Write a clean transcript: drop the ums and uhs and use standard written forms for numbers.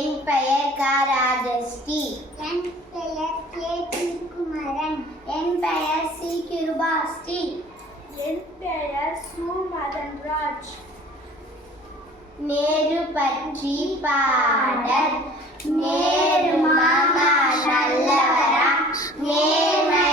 என் பெயர் க. ராஜஸ்ரீ. என் பெயர் கே. குமரன். என் பெயர் சி. கிருபாஸ்ரீ. என் பெயர் சு. மதன்ராஜ். நேரு பற்றி பாடல். நேரு மாமா நல்லவரா, நேர்மை